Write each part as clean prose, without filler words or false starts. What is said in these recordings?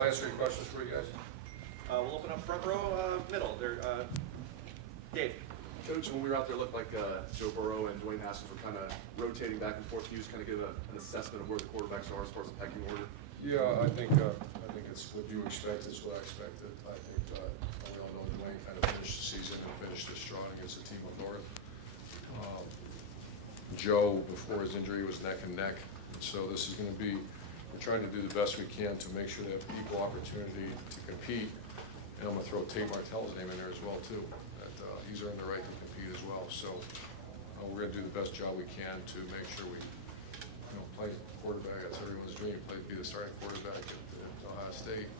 I'll answer your questions for you guys. We'll open up front row, middle. Dave. Coach, when we were out there, it looked like Joe Burrow and Dwayne Haskins were kind of rotating back and forth. Can you just kind of give an assessment of where the quarterbacks are as far as the pecking order? Yeah, I think it's what you expect. It's what I expected. I think we all know Dwayne kind of finished the season and finished it strong against the team of North. Joe, before his injury, was neck and neck. So this is going to be, we're trying to do the best we can to make sure they have equal opportunity to compete. And I'm going to throw Tate Martell's name in there as well, too. That he's earned the right to compete as well. So we're going to do the best job we can to make sure we play quarterback. That's everyone's dream, be the starting quarterback at Ohio State.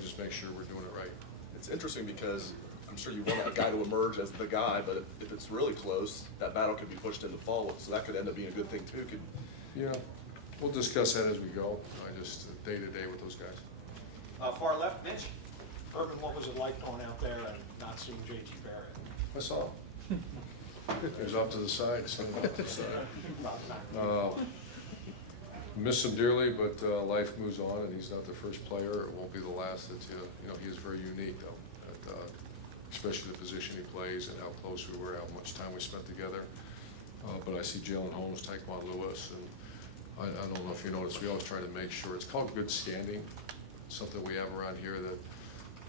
Just make sure we're doing it right. It's interesting because I'm sure you want that guy to emerge as the guy, but if it's really close, that battle could be pushed into fall, so that could end up being a good thing too. Yeah, we'll discuss that as we go. I just day to day with those guys. Far left, Mitch. Urban, what was it like going out there and not seeing J.T. Barrett? I saw him. He was off to the side, sent him off to the side. Miss him dearly, but life moves on, and he's not the first player. It won't be the last. He is very unique, though, especially the position he plays and how close we were, how much time we spent together. But I see Jalen Holmes, Tyquan Lewis, and I don't know if you noticed, we always try to make sure, it's called good standing. It's something we have around here that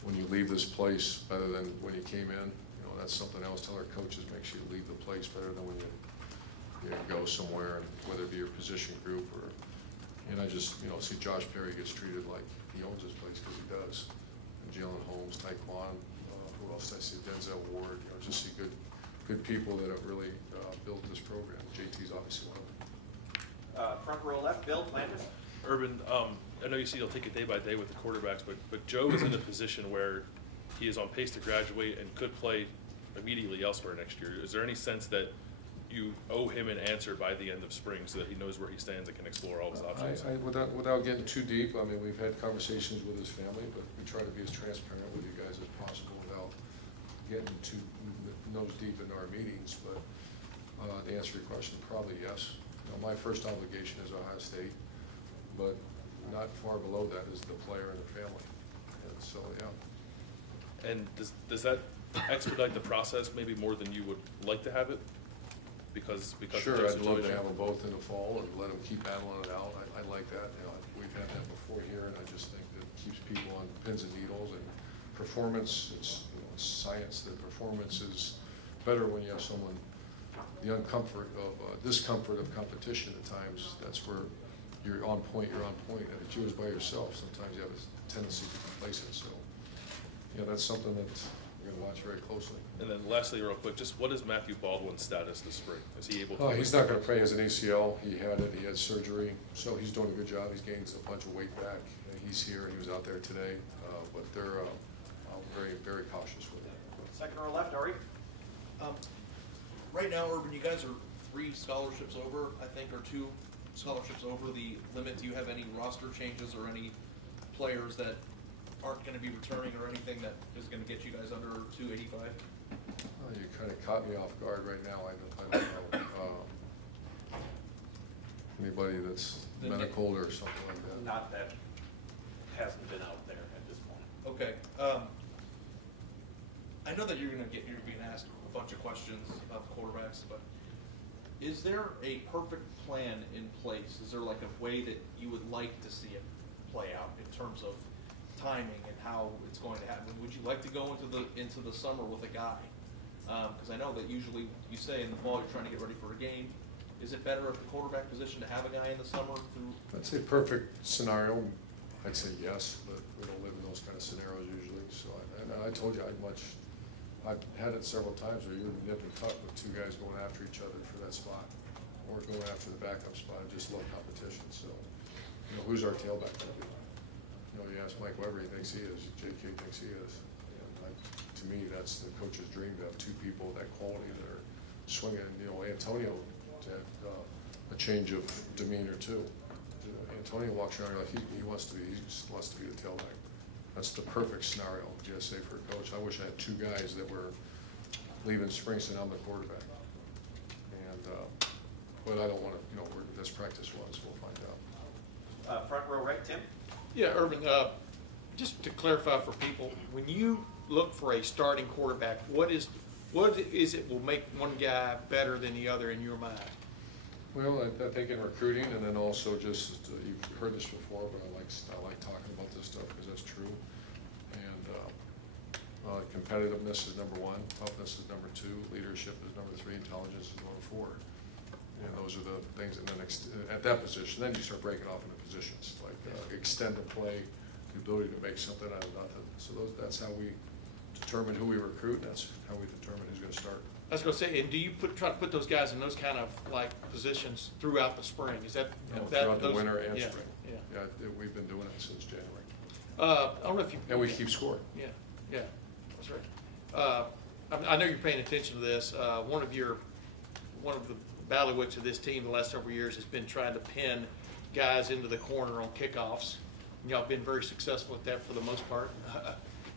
when you leave this place, better than when you came in, that's something I always tell our coaches, make sure you leave the place better than when you go somewhere, and whether it be your position group or. And I just, see Josh Perry gets treated like he owns his place, because he does. And Jalen Holmes, Tyquan, who else did I see? Denzel Ward. Just see good people that have really built this program. JT's obviously one of them. Front row left, Bill Landis. Urban, I know you see you'll take it day by day with the quarterbacks, but Joe is in a position where he is on pace to graduate and could play immediately elsewhere next year. Is there any sense that you owe him an answer by the end of spring so that he knows where he stands and can explore all his options? Without getting too deep, we've had conversations with his family, but we try to be as transparent with you guys as possible without getting too nose deep into our meetings. But to answer your question, probably yes. My first obligation is Ohio State, but not far below that is the player and the family. And so, yeah. And does that expedite the process maybe more than you would like to have it? Because sure, I'd love to have them both in the fall and let them keep battling it out. I like that. We've had that before here, and I just think that keeps people on pins and needles. And performance, it's science. That performance is better when you have someone. The discomfort of competition at times. That's where you're on point. You're on point. And if you're by yourself, sometimes you have a tendency to be complacent. So, that's something that we're going to watch very closely. And then lastly, real quick, just what is Matthew Baldwin's status this spring? Is he able to? He's not going to play. He has an ACL. He had it. He had surgery. So he's doing a good job. He's gained a bunch of weight back. He's here. He was out there today. But they're very, very cautious with it. Second row left, Ari. Right now, Urban, you guys are 3 scholarships over, I think, or 2 scholarships over the limit. Do you have any roster changes or any players that aren't going to be returning or anything that is going to get you guys under 285? You kind of caught me off guard right now. I don't know. Anybody that's medical or something like that? Not that hasn't been out there at this point. Okay. I know that you're being asked a bunch of questions about the quarterbacks, but is there a perfect plan in place? Is there like a way that you would like to see it play out in terms of timing and how it's going to happen? Would you like to go into the summer with a guy? Because I know that usually you say in the fall you're trying to get ready for a game. Is it better at the quarterback position to have a guy in the summer? I'd say perfect scenario. I'd say yes, but we don't live in those kind of scenarios usually. So I told you I've had it several times where you're nip and tuck with 2 guys going after each other for that spot, or going after the backup spot. I just love competition. So, who's our tailback going to be? You ask Mike Weber, he thinks he is. JK thinks he is. And to me, that's the coach's dream, to have 2 people of that quality that are swinging. Antonio had a change of demeanor too. Antonio walks around like he just wants to be the tailback. That's the perfect scenario, GSA for a coach. I wish I had 2 guys that were leaving Springston. I'm the quarterback. And but I don't want to. This practice once, we'll find out. Front row right, Tim. Yeah, Urban. Just to clarify for people, when you look for a starting quarterback, what is it will make one guy better than the other in your mind? Well, I think in recruiting, and then also just, you've heard this before, but I like talking about this stuff because that's true. And competitiveness is number one, toughness is number two, leadership is number three, intelligence is number four. And those are the things, and then at that position, then you start breaking off into positions, like extend the play, the ability to make something out of nothing. So that's how we determine who we recruit, and that's how we determine who's going to start. I was going to say, and do you try to put those guys in those kind of like positions throughout the spring? Is that Throughout the winter and yeah, spring. Yeah. We've been doing it since January. I don't know if you. And we keep score. Yeah, yeah, that's right. I know you're paying attention to this. One of the bailiwicks of this team the last several years has been trying to pin guys into the corner on kickoffs. Y'all have been very successful at that for the most part.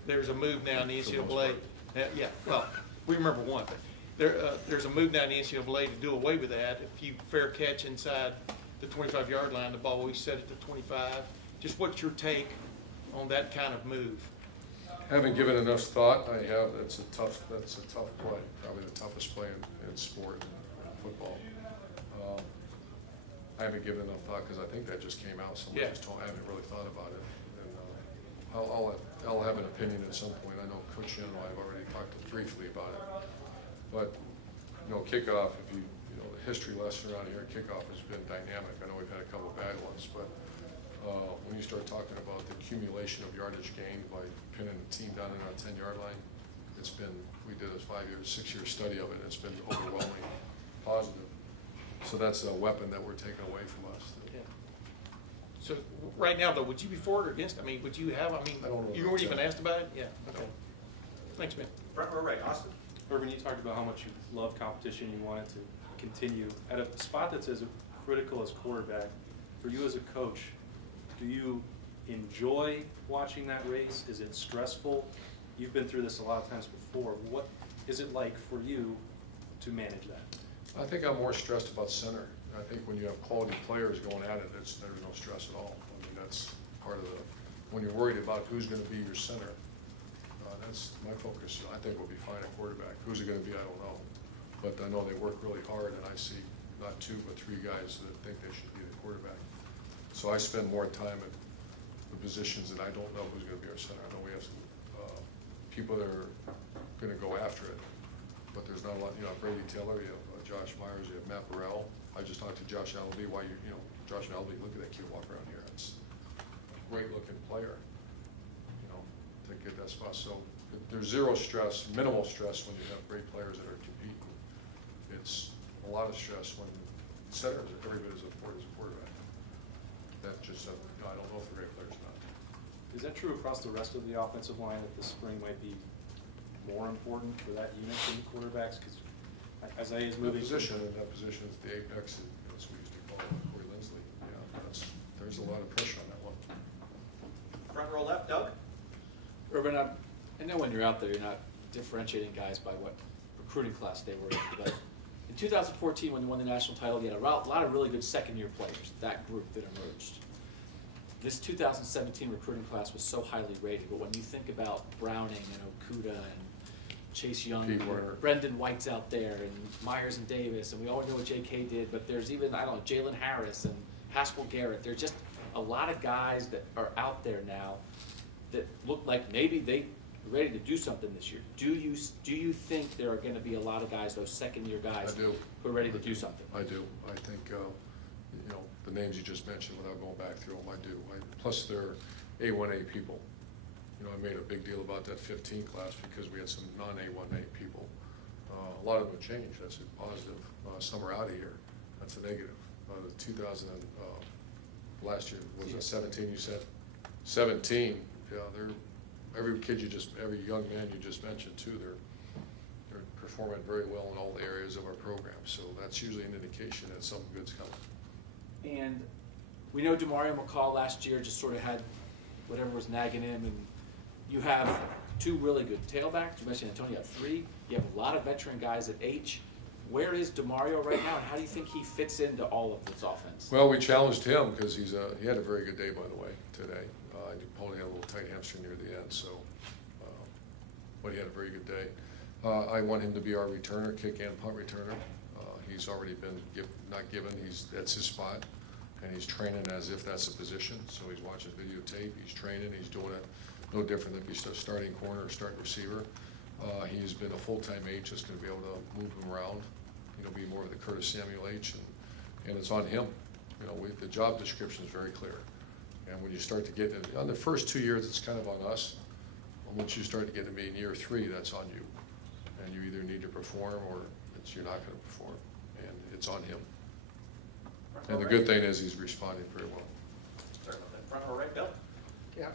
There's a move now in the NCAA. Yeah, well, we remember one, but there's a move now in the NCAA to do away with that. If you fair catch inside the 25-yard line, the ball always set at the 25. Just what's your take on that kind of move? Haven't given enough thought. I have. That's a tough play. Probably the toughest play in sport, in football. I haven't given enough thought because I think that just came out. Someone just told me. I haven't really thought about it. And I'll have an opinion at some point. I know Coach and I've already talked briefly about it. But kickoff. If the history lesson around here, kickoff has been dynamic. I know we've had a couple of bad ones, but when you start talking about the accumulation of yardage gained by pinning the team down in our 10-yard line, we did a 6-year study of it, and it's been overwhelming positive. So that's a weapon that we're taking away from us. Yeah. So right now, though, would you be for it or against? I mean, would you have? I mean, I don't know. You weren't even asked about it. Yeah. Okay. Thanks, man. Front row right, Austin. Urban, you talked about how much you love competition, you want it to continue. At a spot that's as critical as quarterback, for you as a coach, do you enjoy watching that race? Is it stressful? You've been through this a lot of times before. What is it like for you to manage that? I think I'm more stressed about center. I think when you have quality players going at it, there's no stress at all. I mean, that's part of when you're worried about who's going to be your center, that's my focus. I think we'll be fine at quarterback. Who's it going to be, I don't know. But I know they work really hard, and I see not 2 but 3 guys that think they should be the quarterback. So I spend more time at the positions that I don't know who's going to be our center. I know we have some people that are going to go after it, but there's not a lot. Brady Taylor, you have Josh Myers, you have Matt Burrell. I just talked to Josh Elby. Josh Elby, look at that kid walk around here. It's a great-looking player, to get that spot. So there's zero stress, minimal stress when you have great players that are competing. It's a lot of stress when centers are every bit as important as a quarterback. That just, I don't know if they're great players or not. Is that true across the rest of the offensive line, that the spring might be more important for that unit than the quarterbacks? Because as I is moving position, and that position is the apex, as we used to call it, Corey Lindsley. Yeah, there's a lot of pressure on that one. Front row left, Doug. Urban, I know when you're out there, you're not differentiating guys by what recruiting class they were in, but in 2014, when you won the national title, you had a lot of really good second-year players, that group that emerged. This 2017 recruiting class was so highly rated, but when you think about Browning and Okuda and Chase Young, Brendan White's out there, and Myers and Davis, and we all know what J.K. did, but there's even, Jalen Harris and Haskell Garrett. There's just a lot of guys that are out there now that look like maybe they're ready to do something this year. Do you think there are going to be a lot of guys, those second-year guys, who are ready to do something? I do. I think, the names you just mentioned, without going back through them, I do. Plus, they're A1A people. I made a big deal about that 15 class because we had some non-A1A people. A lot of them have changed. That's a positive. Some are out of here. That's a negative. The 2000 last year was it 17? You said 17. Yeah, every young man you just mentioned too. They're performing very well in all the areas of our program. So that's usually an indication that something good's coming. And we know DeMario McCall last year just sort of had whatever was nagging him, and you have 2 really good tailbacks. You mentioned Antonio, you have 3. You have a lot of veteran guys at H. Where is DeMario right now, and how do you think he fits into all of this offense? Well, we challenged him because he had a very good day, by the way, today. He pulled a little tight hamstring near the end, so, but he had a very good day. I want him to be our returner, kick and punt returner. He's already been not given, that's his spot, and he's training as if that's a position. So he's watching videotape, he's training, he's doing it no different than if he's a starting corner or starting receiver. He's been a full-time H that's going to be able to move him around, be more of the Curtis Samuel H, and it's on him. The job description is very clear. And when you start to get on the first 2 years, it's kind of on us. And once you start to get to be in year 3, that's on you. And you either need to perform or you're not going to perform. And it's on him. And the good thing is he's responding very well. Sorry about that. Front or right, Bill? Yeah,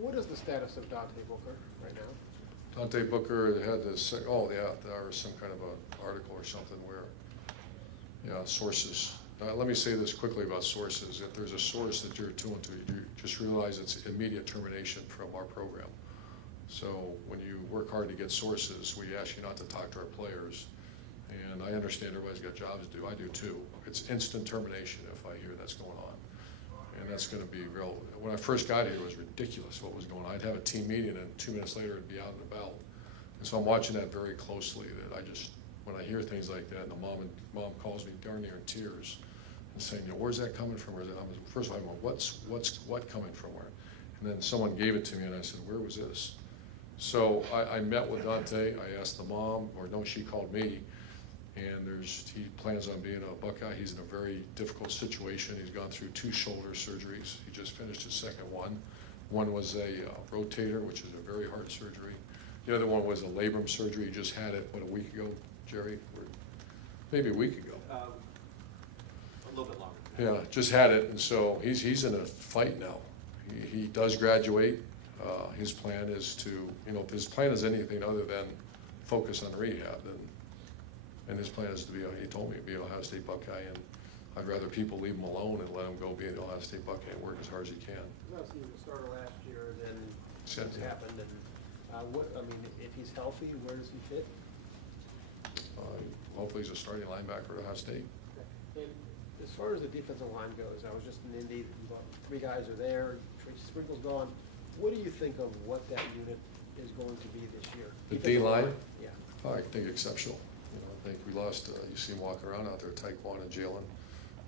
what is the status of Dante Booker right now? Dante Booker had this, oh yeah, there was some kind of an article or something where, yeah, sources. Let me say this quickly about sources. If there's a source that you're tuned to, you just realize it's immediate termination from our program. So when you work hard to get sources, we ask you not to talk to our players. And I understand everybody's got jobs to do. I do too. It's instant termination if I hear that's going on. And that's going to be real. When I first got here, it was ridiculous what was going on. I'd have a team meeting and 2 minutes later it'd be out and about. And so I'm watching that very closely. That I just, when I hear things like that, and the mom calls me darn near in tears and saying, where's that coming from? First of all, I'm going, what coming from where? And then someone gave it to me and I said, where was this? So I met with Dante. I asked the mom, or no, she called me. And he plans on being a Buckeye. He's in a very difficult situation. He's gone through 2 shoulder surgeries. He just finished his second one. One was a rotator, which is a very hard surgery. The other one was a labrum surgery. He just had it, what, a week ago, Jerry? Or maybe a week ago. A little bit longer. Yeah, just had it, and so he's in a fight now. He does graduate. His plan is to, if his plan is anything other than focus on rehab, then. And his plan is to be, he told me, to be an Ohio State Buckeye, and I'd rather people leave him alone and let him go be an Ohio State Buckeye and work as hard as he can. He was the starter last year, then things happened, and if he's healthy, where does he fit? Hopefully he's a starting linebacker at Ohio State. And as far as the defensive line goes, I was just in Indy, 3 guys are there, Tracy Sprinkle's gone. What do you think of what that unit is going to be this year? The D-line? Yeah. I think exceptional. I think we lost, you see him walking around out there, Taekwon and Jalen.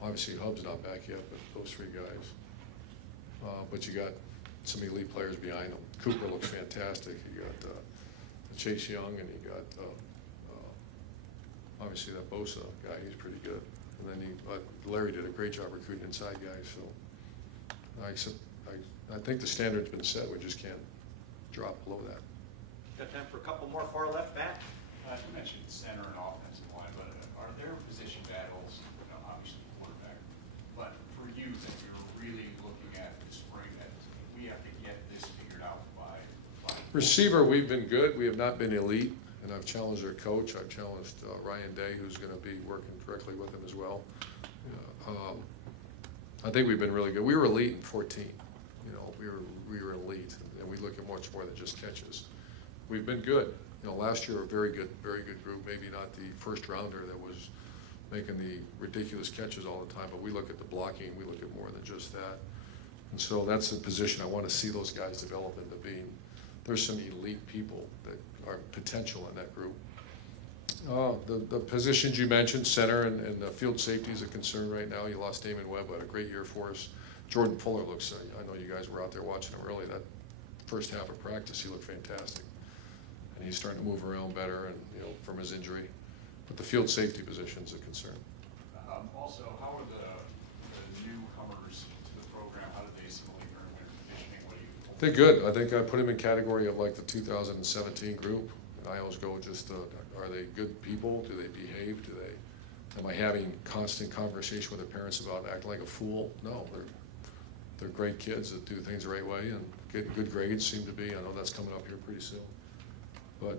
Obviously Hub's not back yet, but those 3 guys. But you got some elite players behind them. Cooper looks fantastic. You got Chase Young, and you got obviously that Bosa guy, he's pretty good. And then Larry did a great job recruiting inside guys. So I think the standard's been set. We just can't drop below that. Got time for a couple more far left back. You mentioned center and offensive line, but are there position battles, obviously quarterback, but for you that you're really looking at this spring that we have to get this figured out by? Receiver, we've been good. We have not been elite, and I've challenged our coach. I've challenged Ryan Day, who's going to be working directly with him as well. I think we've been really good. We were elite in 14. We were elite, and we look at much more than just catches. We've been good. Last year a very good group. Maybe not the first rounder that was making the ridiculous catches all the time, but we look at the blocking. We look at more than just that. And so that's the position I want to see those guys develop into being. There's some elite people that are potential in that group. The positions you mentioned, center and field safety is a concern right now. You lost Damon Webb, who had a great year for us. Jordan Fuller looks, I know you guys were out there watching him early. That first half of practice, he looked fantastic. And he's starting to move around better, and from his injury. But the field safety position is a concern. Also, how are the newcomers to the program? How did they assimilate during winter conditioning? What do you? They're good. I think I put them in category of like the 2017 group. And I always go just, are they good people? Do they behave? Am I having constant conversation with their parents about acting like a fool? No, they're great kids that do things the right way and get good grades. Seem to be. I know that's coming up here pretty soon. But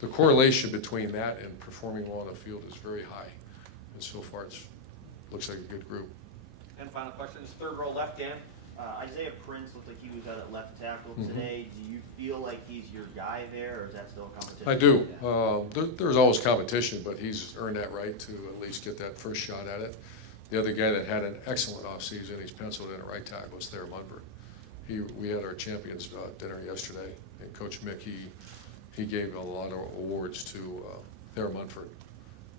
the correlation between that and performing well on the field is very high. And so far it looks like a good group. And final question is 3rd row left, Dan. Isaiah Prince looked like he was out at left tackle today. Do you feel like he's your guy there, or is that still a competition? I do. There's always competition, but he's earned that right to at least get that first shot at it. The other guy that had an excellent offseason, he's penciled in at right tackle, is Thayer Munford. we had our champions dinner yesterday, and Coach Mick, he gave a lot of awards to Thayer Munford,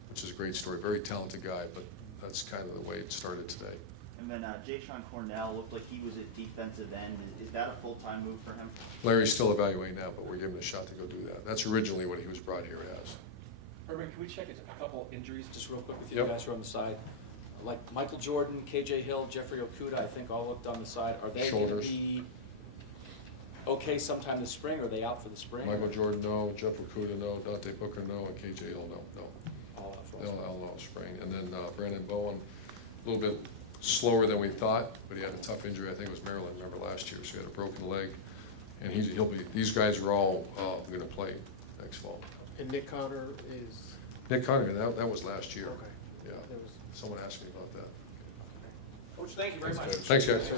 which is a great story. Very talented guy, but that's kind of the way it started today. And then Jayshon Cornell looked like he was at defensive end. Is that a full-time move for him? Larry's still evaluating that, but we're giving him a shot to go do that. That's originally what he was brought here as. Urban, can we check a couple injuries just real quick with you Yep. guys who are on the side? Like Michael Jordan, KJ Hill, Jeffrey Okuda, I think all looked on the side. Are they going to Shoulders. be okay sometime this spring, or are they out for the spring? Michael Jordan, no. Jeff Okuda, no. Dante Booker, no. And KJ Hill, no. All out for the They'll spring. all know spring. And then Brandon Bowen, a little bit slower than we thought, but he had a tough injury. I think it was Maryland, remember, last year. So he had a broken leg. And he'll be, these guys are all going to play next fall. And Nick Connor is, Nick Connor, that was last year. okay. Yeah. There was- Someone asked me about that. Coach, thank you very much. Thanks, guys.